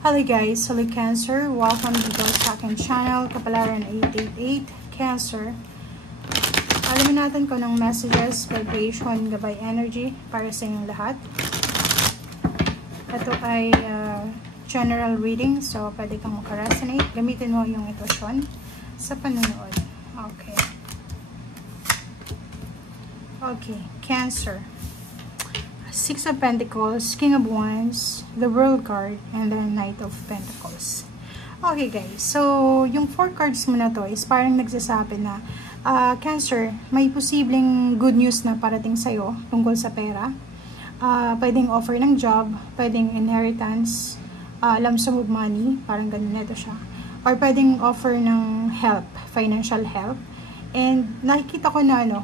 Hello guys, hello Cancer. Welcome dito sa aking channel, Kapalaran 888 Cancer. Alamin natin kung anong messages, vibration, gabay energy para sa inyong lahat. Ito ay general reading, so pwede kang makaresonate. Gamitin mo yung intuition sa panonood. Okay. Okay, Cancer. Six of Pentacles, King of Wands, the World card, and the Knight of Pentacles. Okay guys, so yung 4 cards mo na to is parang nagsasabi na Cancer, may posibleng good news na parating sa'yo tungkol sa pera. Pwedeng offer ng job, pwedeng inheritance, lump sum of money, parang ganun nito siya. Or pwedeng offer ng help, financial help. And nakikita ko na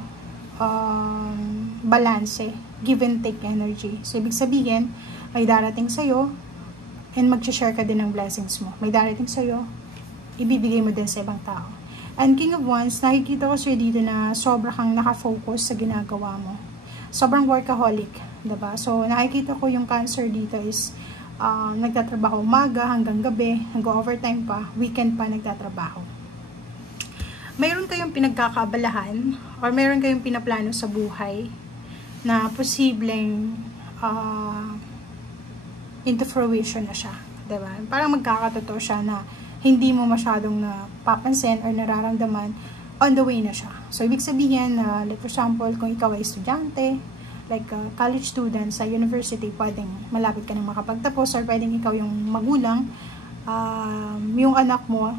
balance, give and take energy. So, ibig sabihin, may darating sa'yo, and mag-share ka din ng blessings mo. May darating sa'yo, ibibigay mo din sa ibang tao. And King of Wands, nakikita ko sa'yo dito na sobra kang nakafocus sa ginagawa mo. Sobrang workaholic, diba? So, nakikita ko yung Cancer dito is nagtatrabaho umaga hanggang gabi, nag-overtime pa, weekend pa nagtatrabaho. Mayroon kayong pinagkakaabalahan or mayroon kayong pinaplano sa buhay na posibleng into fruition na siya, diba? Parang magkakatotoo siya na hindi mo masyadong napapansin or nararamdaman, on the way na siya. So, ibig sabihin, like for example, kung ikaw ay estudyante, like college student sa university, pwedeng malapit ka nang makapagtapos or pwedeng ikaw yung magulang, yung anak mo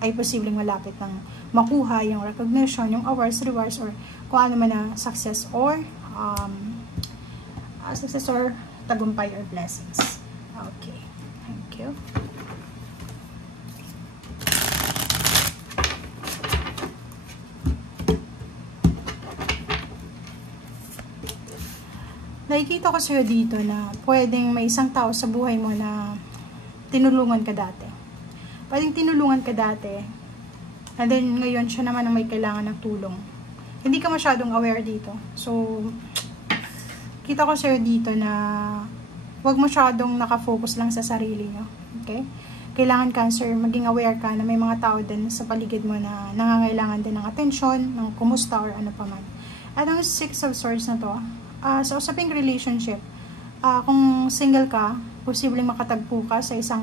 ay posibleng malapit ng makuha yung recognition, yung awards, rewards, or kung ano man na success or tagumpay or blessings. Okay. Thank you. Nakikita ko sa'yo dito na pwedeng may isang tao sa buhay mo na tinulungan ka dati. Pwedeng tinulungan ka dati, and then ngayon siya naman ang may kailangan ng tulong. Hindi ka masyadong aware dito. So, kita ko sa'yo dito na huwag masyadong nakafocus lang sa sarili nyo. Okay? Kailangan Cancer, maging aware ka na may mga tao din sa paligid mo na nangangailangan din ng atensyon, ng kumusta or ano pa man. At ang 6 of Swords na to, sa usaping relationship, kung single ka, posibleng makatagpo ka sa isang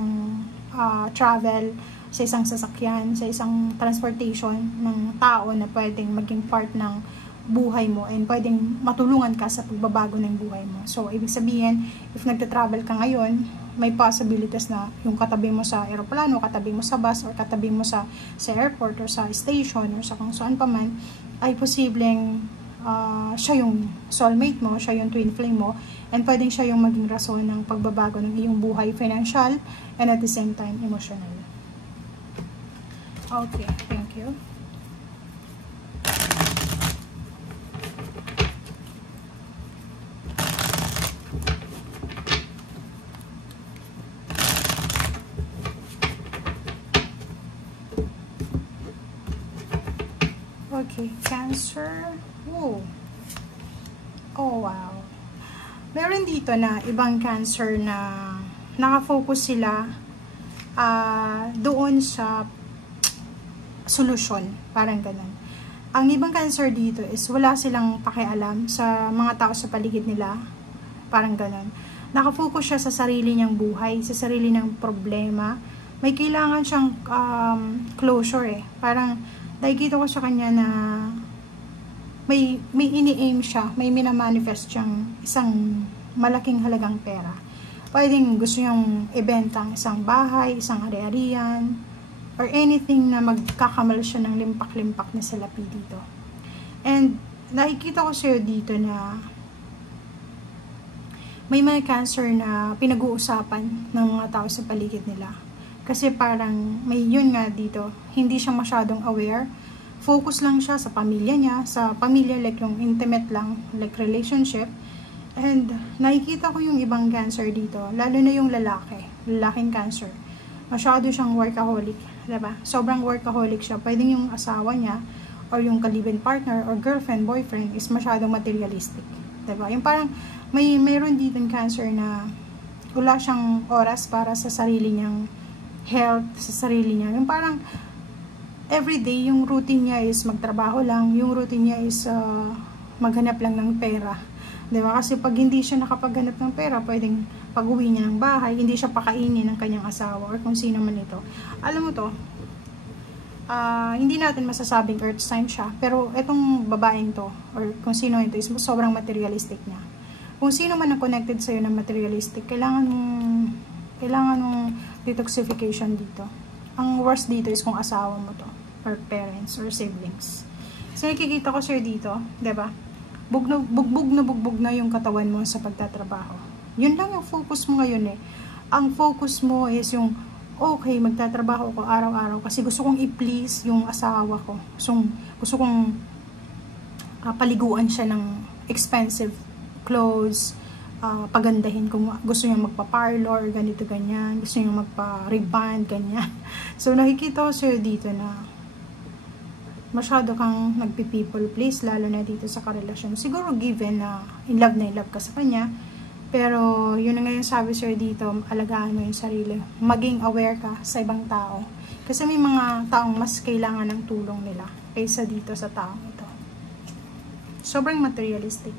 travel, sa isang sasakyan, sa isang transportation ng tao na pwedeng maging part ng buhay mo and pwedeng matulungan ka sa pagbabago ng buhay mo. So, ibig sabihin, if nagta-travel ka ngayon, may possibilities na yung katabi mo sa aeroplano, katabi mo sa bus, or katabi mo sa airport, or sa station, or sa kung saan pa man, ay posibleng siya yung soulmate mo, siya yung twin flame mo, and pwedeng siya yung maging rason ng pagbabago ng iyong buhay, financial, and at the same time, emotional. Okay, thank you. Okay, Cancer. Oh, wow. Meron dito na ibang Cancer na nakafocus sila doon sa solusyon, parang ganun. Ang ibang Cancer dito is wala silang pakialam sa mga tao sa paligid nila, parang ganun. Nakafocus siya sa sarili niyang buhay, sa sarili niyang problema. May kailangan siyang closure Parang nakikita ko sa kanya na may ini-aim siya, may minamanifest siyang isang malaking halagang pera. Pwedeng gusto niyang ibenta ang isang bahay, isang ari-arian, or anything na magkakamal siya ng limpak-limpak na salapi dito. And nakikita ko sa'yo dito na may mga Cancer na pinag-uusapan ng mga tao sa paligid nila. Kasi parang may yun nga dito, hindi siya masyadong aware. Focus lang siya sa pamilya niya, sa pamilya like yung intimate lang, like relationship. And nakikita ko yung ibang Cancer dito, lalo na yung lalaking Cancer. Masyado siyang workaholic, diba? Sobrang workaholic siya. Pwedeng yung asawa niya or yung ka-live-in partner or girlfriend, boyfriend is masyadong materialistic, diba? Yung parang mayroon dito Cancer na wala siyang oras para sa sarili niyang health, sa sarili niya. Yung parang everyday, yung routine niya is magtrabaho lang, yung routine niya is maghanap lang ng pera. Diba? Kasi pag hindi siya nakapaghanap ng pera, pwedeng pag-uwi niya ng bahay, hindi siya pakainin ng kanyang asawa or kung sino man ito. Alam mo to, hindi natin masasabing earth sign siya, pero itong babaeng to, or kung sino ito, is sobrang materialistic niya. Kung sino man ang connected sa'yo na materialistic, kailangan mong detoxification dito. Ang worst dito is kung asawa mo to, or parents, or siblings. So, nakikita ko sir dito, diba? Bugbog na yung katawan mo sa pagtatrabaho. Yun lang yung focus mo ngayon eh. Ang focus mo is yung, okay, magtatrabaho ako araw-araw kasi gusto kong i-please yung asawa ko. Gusto kong paliguan siya ng expensive clothes, pagandahin kung gusto niya magpa-parlor, ganito, ganyan. Gusto niya magpa-reband, ganyan. So, nakikita ko sa'yo dito na masyado kang nagpi-people please, lalo na dito sa karelasyon. Siguro given na in love ka sa kanya, pero yun na ngayon sabi sir dito, alagaan mo yung sarili. Maging aware ka sa ibang tao. Kasi may mga taong mas kailangan ng tulong nila kaysa dito sa taong ito. Sobrang materialistic.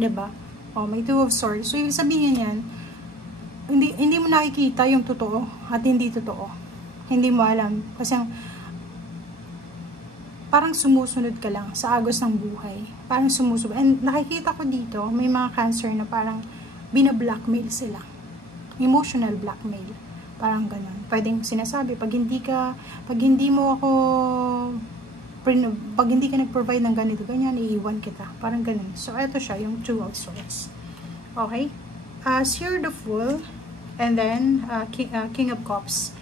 Diba? O, may two of swords. So, yung sabihin yan, hindi mo nakikita yung totoo at hindi totoo. Hindi mo alam. Kasi parang sumusunod ka lang sa agos ng buhay. Parang sumusunod. And nakikita ko dito, may mga Cancer na parang binablockmail sila. Emotional blackmail. Parang ganun. Pwedeng sinasabi, pag hindi ka nag-provide ng ganito, ganyan, iiwan kita. Parang ganun. So, ito siya, yung Two of Swords. Okay? As you're the Fool, and then, King of Cups.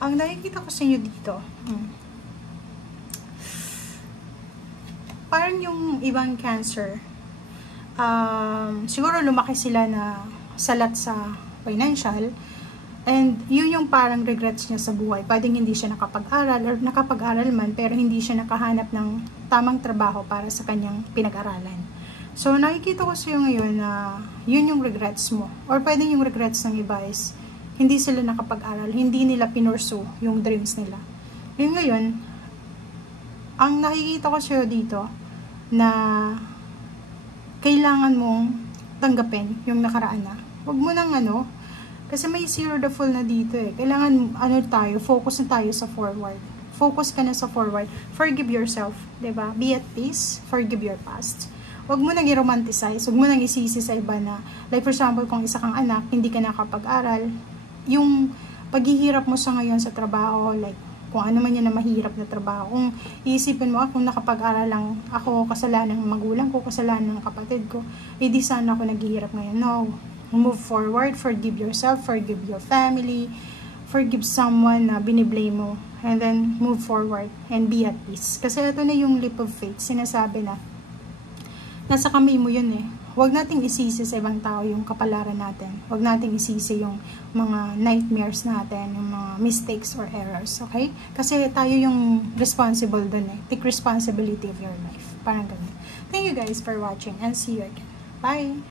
Ang nakikita ko sa inyo dito, parang yung ibang Cancer, siguro lumaki sila na salat sa financial, and yun yung parang regrets niya sa buhay. Pwedeng hindi siya nakapag-aral, or nakapag-aral man, pero hindi siya nakahanap ng tamang trabaho para sa kanyang pinag-aralan. So, nakikita ko sa'yo ngayon na yun yung regrets mo. Or pwedeng yung regrets ng iba is hindi sila nakapag-aral, hindi nila pinursu yung dreams nila. Yung ngayon, ang nakikita ko sa'yo dito, na kailangan mong tanggapin yung nakaraan na. Huwag mo nang kasi may zero the full na dito eh. Kailangan focus na tayo sa forward. Focus ka na sa forward. Forgive yourself, 'di ba? Be at peace, forgive your past. Huwag mo nang i-romanticize, huwag mo nang isisi sa iba na, like for example, kung isa kang anak, hindi ka nakapag-aral, yung paghihirap mo sa ngayon sa trabaho, like kung ano man yan na mahirap na trabaho. Kung iisipin mo, kung nakapag-aral lang ako, kasalanan ng magulang ko, kasalanan ng kapatid ko, di sana ako naghihirap ngayon. No. Move forward, forgive yourself, forgive your family, forgive someone na biniblame mo, and then move forward and be at peace. Kasi ito na yung leap of faith. Sinasabi na, nasa kamay mo yun eh. Huwag nating isisi sa ibang tao yung kapalaran natin. Huwag nating isisi yung mga nightmares natin, yung mga mistakes or errors, okay? Kasi tayo yung responsible dun eh. Take responsibility of your life. Parang ganun. Thank you guys for watching and see you again. Bye!